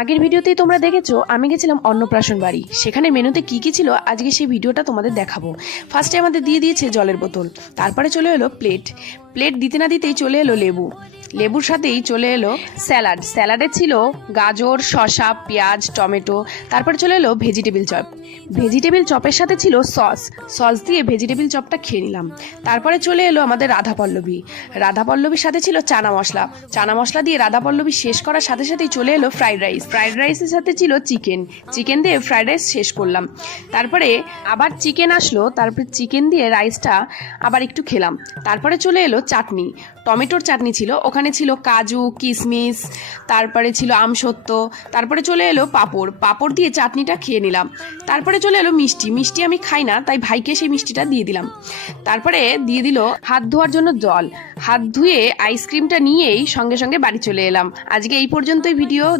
আগের ভিডিওতেই তোমরা দেখেছো আমি গেছিলাম অন্নপ্রাশন বাড়ি। সেখানে মেনুতে কি কি ছিল আজকে সেই ভিডিওটা তোমাদের দেখাবো। ফার্স্টে আমাদের দিয়ে দিয়েছে জলের বোতল, তারপরে চলে এলো প্লেট। প্লেট দিতে না দিতেই চলে এলো লেবু, লেবুর সাথেই চলে এলো স্যালাড। স্যালাডে ছিল গাজর, শসা, পেঁয়াজ, টমেটো। তারপরে চলে এলো ভেজিটেবিল চপ। ভেজিটেবিল চপের সাথে ছিল সস। সস দিয়ে ভেজিটেবিল চপটা খেয়ে নিলাম। তারপরে চলে এলো আমাদের রাধা পল্লবী। রাধা পল্লবীর সাথে ছিল চানা মশলা। চানা মশলা দিয়ে রাধা পল্লবী শেষ করার সাথে সাথেই চলে এলো ফ্রাইড রাইস। ফ্রাইড রাইসের সাথে ছিল চিকেন। চিকেন দিয়ে ফ্রাইড রাইস শেষ করলাম। তারপরে আবার চিকেন আসলো, তারপরে চিকেন দিয়ে রাইসটা আবার একটু খেলাম। তারপরে চলে এলো চাটনি। টমেটোর চাটনি ছিল, ওখানে ছিল কাজু, কিশমিশ, তারপরে ছিল আমসত্ত্ব। তারপরে চলে এলো পাঁপড়। পাঁপড় দিয়ে চাটনিটা খেয়ে নিলাম। তারপরে চলে এলো মিষ্টি। মিষ্টি আমি খাই না, তাই ভাইকে সেই মিষ্টিটা দিয়ে দিলাম। তারপরে দিয়ে দিল হাত ধোয়ার জন্য জল। হাত ধুয়ে আইসক্রিমটা নিয়েই সঙ্গে সঙ্গে বাড়ি চলে এলাম। আজকে এই পর্যন্তই ভিডিও।